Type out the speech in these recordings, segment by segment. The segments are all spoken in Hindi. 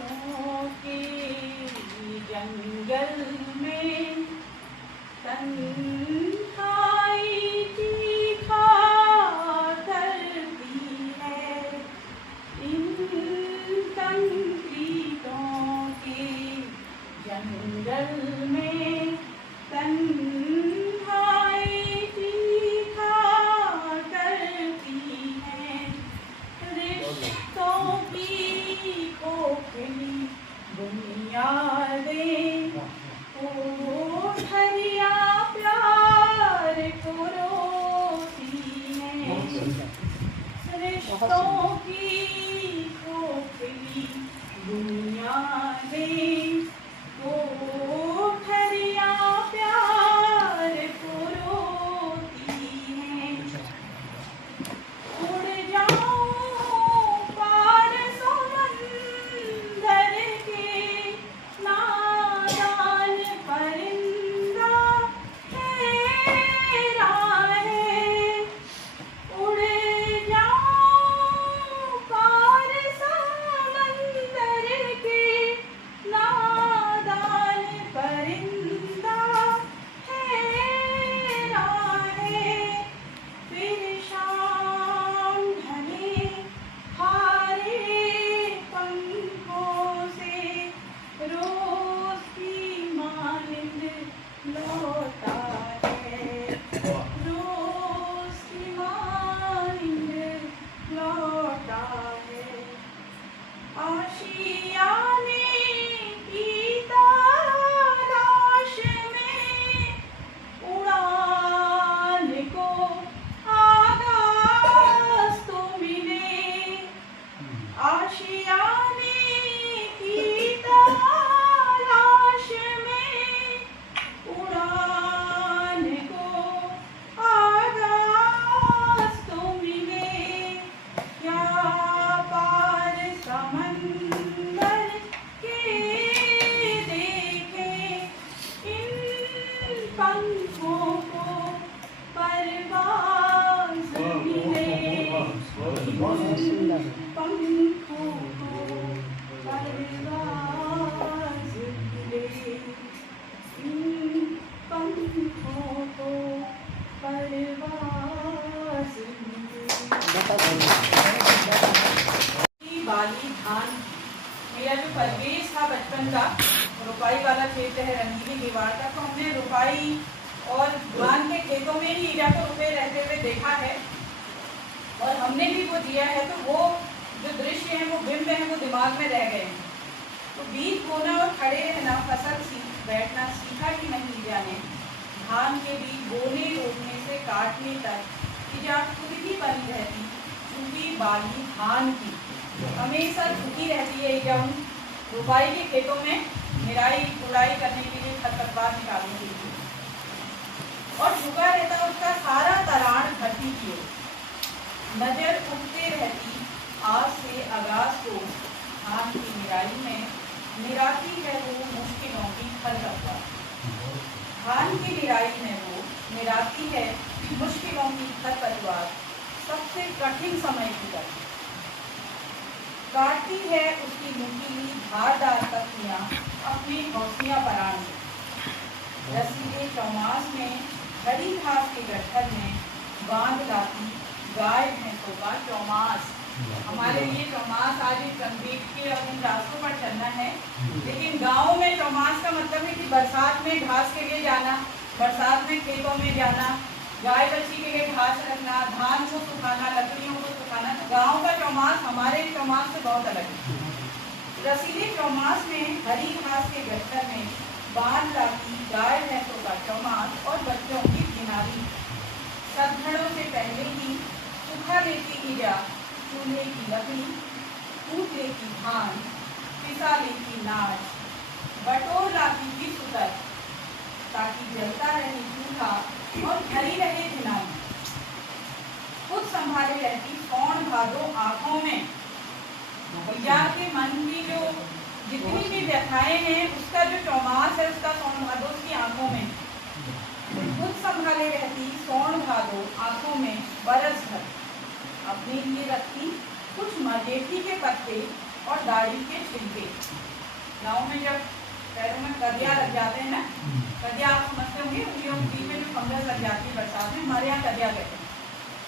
बारिशों के जंगल में तन्हाई तीखा करती है। इन कंक्रीटों के जंगल में तन्हाई तीखा करती है। रिश्तों की खोखली बुनियादें कोठरिया प्यार को रोती हैं। रिश्तों की खोखली बुनियादें कोठरिया प्यार को रोती हैं। उड़ जाऊं पार समंदर के नादान परिंदा है राहें। उड़ जाऊं पार समंदर के नादान परिंदा है राहें। फिर शाम ढले हारे पंखों से रोज की मानिंद लौटा है। रोज की मानिंद लौटा है। आशियाने की तलाश में उड़ान को आगाज तो मिले। आशियाने की तलाश में उड़ान को आगाज तो मिले। क्या पार समंदर के देखे इन पंखों को परवाज़ मिले। पंखों को परवाज़ मिले। इन पंखों को परवाज़ मिले। बाली धान मेरा जो परिवेश था बचपन का, रुपाई वाला क्षेत्र है रंगीली दीवार का, तो हमने रुपाई और धान के खेतों में ही ईजा को रुपए रहते हुए देखा है और हमने भी वो जिया है। तो वो जो दृश्य है, वो बिंब है, वो दिमाग में रह गए हैं। तो बीज बोना और खड़े रहना, फसल बैठना सीखा कि नहीं ईजा ने। धान के बीज बोने रोपने से काटने तक ईजा खुद ही बनी रहती, क्योंकि बाली धान की हमेशा झुकी रहती है। ईजा उन रुपाई के खेतों में निराई गुड़ाई करने के लिए, खरपतवार निकालने के लिए, और झुका रहता उसका सारा तराण धरती की ओर। नजर उठते रहती आज से आगाज को धान की निराई में निराती है वो मुश्किलों की खरपतवार। धान की निराई में वो निराती है मुश्किलों की खरपतवार। सबसे कठिन समय की करती काटती है उसकी नुकीली धारदार पत्तियां अपने हौसिया परान में। रसीले चौमास में हरी घास के गट्ठर में बांध लाती गाय भैंसों का चौमास। हमारे लिए चौमास आज एक कंक्रीट के अपने रास्तों पर चलना है, लेकिन गाँव में चौमास का मतलब है कि बरसात में घास के लिए जाना, बरसात में खेतों में जाना, गाय बच्ची के लिए घास रखना, धान को सुखाना, लकड़ियों को सुखाना। तो गाँव का चौमास हमारे चौमास से बहुत अलग है। रसीले चौमास में हरी घास के गट्ठर में बांध लाती गाय भैंसों का चौमास और बच्चों की किनारी। सदघड़ों से पहले ही सुखा लेती ईजा चूल्हे की लकड़ी, कूट लेती धान, पिसा लेती नाच, बटोर लाती की सुतर, ताकि जलता रहे चूल्हा और भरी रहे धिनाई। खुद संभाले रहती कौन भादो आंखों में। ईजा के मन की जो जितनी भी व्यथाएं हैं, उसका जो चौमास है, उसका कौन भादो की आंखों में। खुद संभाले रहती सौन भादो आंखों में बरस भर। अपने लिए रखती कुछ मजेठी के पत्ते और दाढ़ी के छिलके। गाँव में जब पैरों में कदिया लग जाते हैं ना, कदिया आप समझते होंगे, उंगलियों के बीच में जो फंगस लग जाती है बरसात में, हमारे यहाँ कदिया कहते हैं।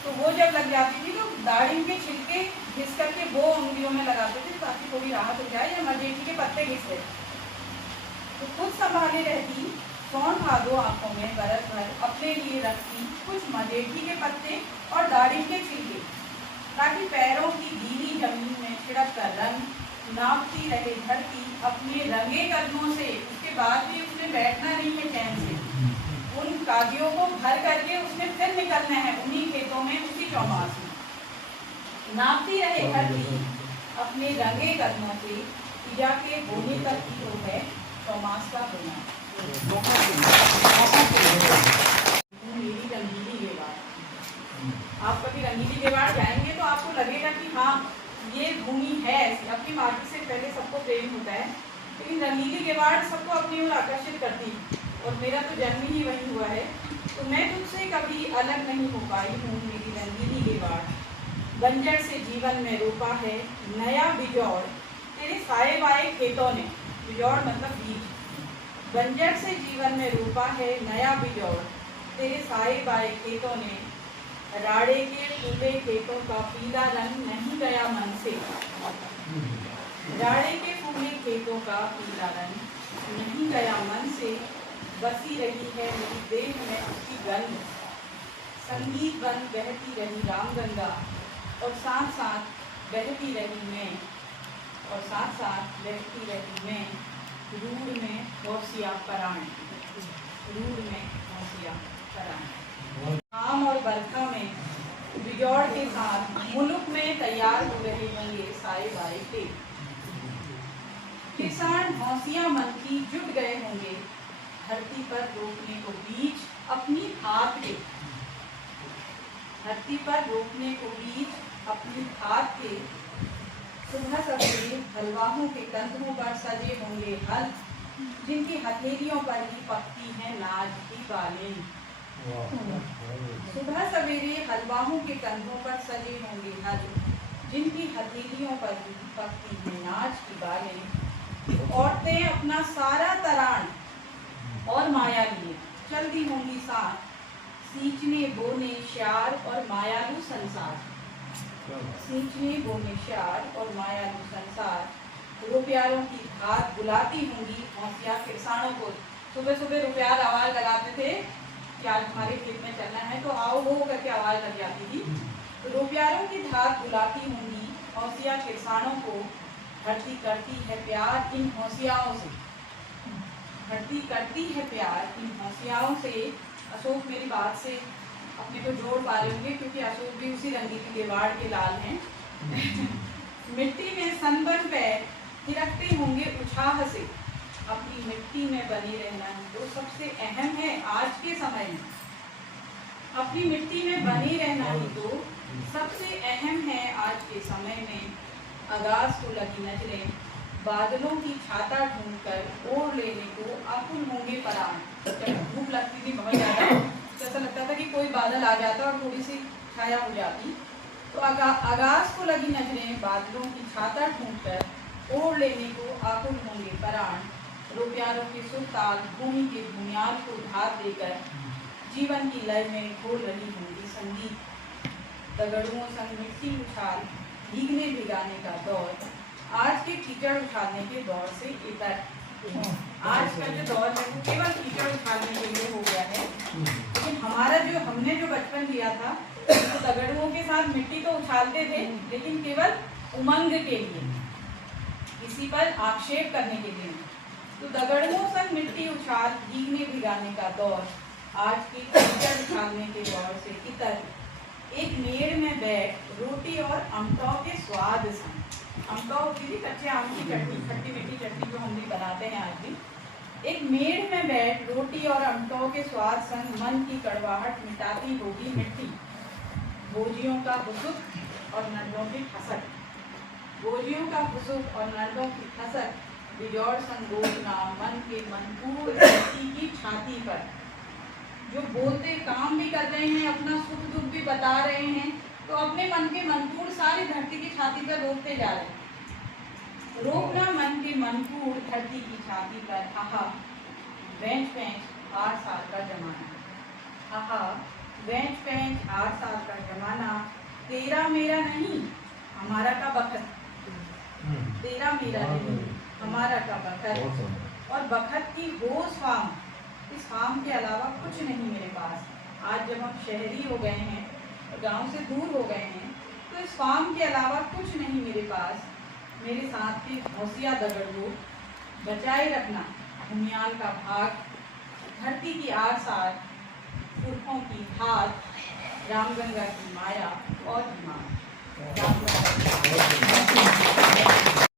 तो वो जब लग जाती थी तो दाढ़ी के छिलके घिस करके वो उंगलियों में लगाते थे ताकि थोड़ी राहत हो जाए, या मजेठी के पत्ते घिस लेते। तो खुद संभाले रहती, सौन भादो आंखों में बरस भर अपने लिए रखती कुछ मजेठी के पत्ते और दाढ़ी के छिलके, ताकि पैरों की गीली जमीन में छिड़क कर रंग नापती रहे धरती अपने रंगे कदमों से। उसके बाद भी उसने बैठना नहीं है चैन से, उन कादियों को भर करके उसने फिर निकलना है उन्हीं खेतों में, उसी चौमास में। नापती रहे धरती अपने रंगे कदमों से, ईजा के बोने तक की तो है चौमास का होना। मेरी रंगीली गेवाड़, आप कभी रंगीली गेवाड़ जाएंगे तो आपको लगेगा कि हाँ ये भूमि है ऐसी, अपनी माटी से पहले सबको प्रेम होता है, लेकिन रंगीली गेवाड़ सबको अपनी ओर आकर्षित करती, और मेरा तो जन्म ही वही हुआ है। तो मैं तुझसे कभी अलग नहीं हो पाई हूँ मेरी रंगीली गेवाड़, बंजर से जीवन में रोपा है नया बिजौड़ तेरे साए बाए खेतों ने। बिजौड़ मतलब बीज। बंजर से जीवन में रोपा है नया बिजौड़ तेरे साए बाए खेतों ने, राड़े के फूले खेतों का पीला रंग नहीं गया मन से। राड़े के फूले खेतों का पीला रंग नहीं गया मन से, बसी रही है मेरी देह में उसकी गंध। संगीत बन बहती रही रामगंगा, और साथ साथ बहती रही मैं, और साथ साथ बहती रही मैं, रूड़ में होशिया पराण, रूड़ में होशिया पराण। आम और बरखा में बिजौड़ के साथ मुल्क में तैयार हो रहे होंगे साए बाए के। किसान हौसिया मन की जुट गए होंगे धरती पर रोपने को बीज अपनी हाथ के। धरती पर रोपने को बीज अपनी हाथ के। सुबह सवेरे हलवाहों के कंधों पर सजे होंगे हल, जिनकी हथेलियों पर ही पकती है नाज की बालें। सुबह सवेरे हलवाहों के कंधों पर सजे होंगे हल, जिनकी हथेलियों पर भी पकती है नाज की बालें। औरतें अपना सारा तरान और माया लिए चल दी होंगी साथ, सींचने बोने श्यार और मायालू संसार। सींचने बोने श्यार और मायालू संसार, रुपयारों की घात बुलाती होंगी होशियार किसानों को। सुबह सुबह रुपयार आवाज लगाते थे कि आज हमारे खेत में चलना है, तो आओ हो करके आवाज लग जाती थी। तो रुपयारों की धात बुलाती होंगी होशियार किसानों को, धरती करती है प्यार इन होशियारों से। धरती करती है प्यार इन होशियारों से। अशोक मेरी बात से अपने को जोड़ पा रहे होंगे, क्योंकि अशोक भी उसी रंगीली गेवाड़ के लाल हैं। मिट्टी में सनबन पैर थिरकते होंगे उत्साह से, अपनी मिट्टी में बने रहना तो सबसे अहम है आज के समय में। अपनी मिट्टी में बने रहना ही तो सबसे अहम है आज के समय में। आगाज को लगी नजरें बादलों की छाता ढूंढकर ओढ़ लेने को आकुल होंगे परान। जब धूप लगती थी बहुत ज्यादा, तो ऐसा लगता था कि कोई बादल आ जाता और थोड़ी सी छाया हो जाती। तो आगाज को लगी नजरें बादलों की छाता ढूंढकर ओढ़ लेने को आकुल होंगे परान। रुपयारों के सुरताल भूमि के बुनियाद को धार देकर जीवन की लय में घोल रही होंगी संगीत। दगड़ुओं संग मिट्टी उछाल भीगने भिगाने का दौर आज के कीचड़ उछालने के दौर से इतर। आज का जो दौर है वो केवल कीचड़ उछालने के लिए हो गया है, लेकिन हमारा जो हमने जो बचपन किया था तो दगड़ुओं के साथ मिट्टी तो उछालते थे, लेकिन केवल उमंग के लिए, किसी पर आक्षेप करने के लिए। तो दगड़ुओं संग मिट्टी उछाल भीगने भिगाने का दौर आज के कीचड़ उछालने के दौर से इतर। एक मेड़ में बैठ रोटी और अमटाओ के स्वाद संग, अमटाओ होती थी कच्चे आम की चटनी, खट्टी मीठी चटनी जो हम भी बनाते हैं आज भी। एक मेड़ में बैठ रोटी और अमटाओ के स्वाद संग मन की कड़वाहट मिटाती होगी मिट्टी। भोजियों का बुसुक और नंदों की खसक, भोजियों का बुसुक और नंदों की खसक, बिजौड़ संगोजना मन के मनपूर धरती की छाती पर। जो बोलते काम भी कर रहे हैं, अपना सुख दुख भी बता रहे हैं, तो अपने मन के मनपूर सारी धरती की छाती पर रोकते जा रहे हैं। रोकना मन के मनकूर धरती की छाती पर, आहा बेंच बेंच 8 साल का जमाना, आहा बेंच बेंच 8 साल का जमाना, तेरा मेरा नहीं हमारा का बखत, तेरा मेरा नहीं हमारा का बखत, और बखत की होश फाम, इस फाम के अलावा कुछ नहीं मेरे पास। आज जब हम शहरी हो गए हैं और गांव से दूर हो गए हैं, तो इस फाम के अलावा कुछ नहीं मेरे पास। मेरे साथ के हौसिया दगड़ो बचाए रखना भूमियाल का भाग, धरती की 8 साल, पुरखों की हाथ, रामगंगा की माया और दिमाग।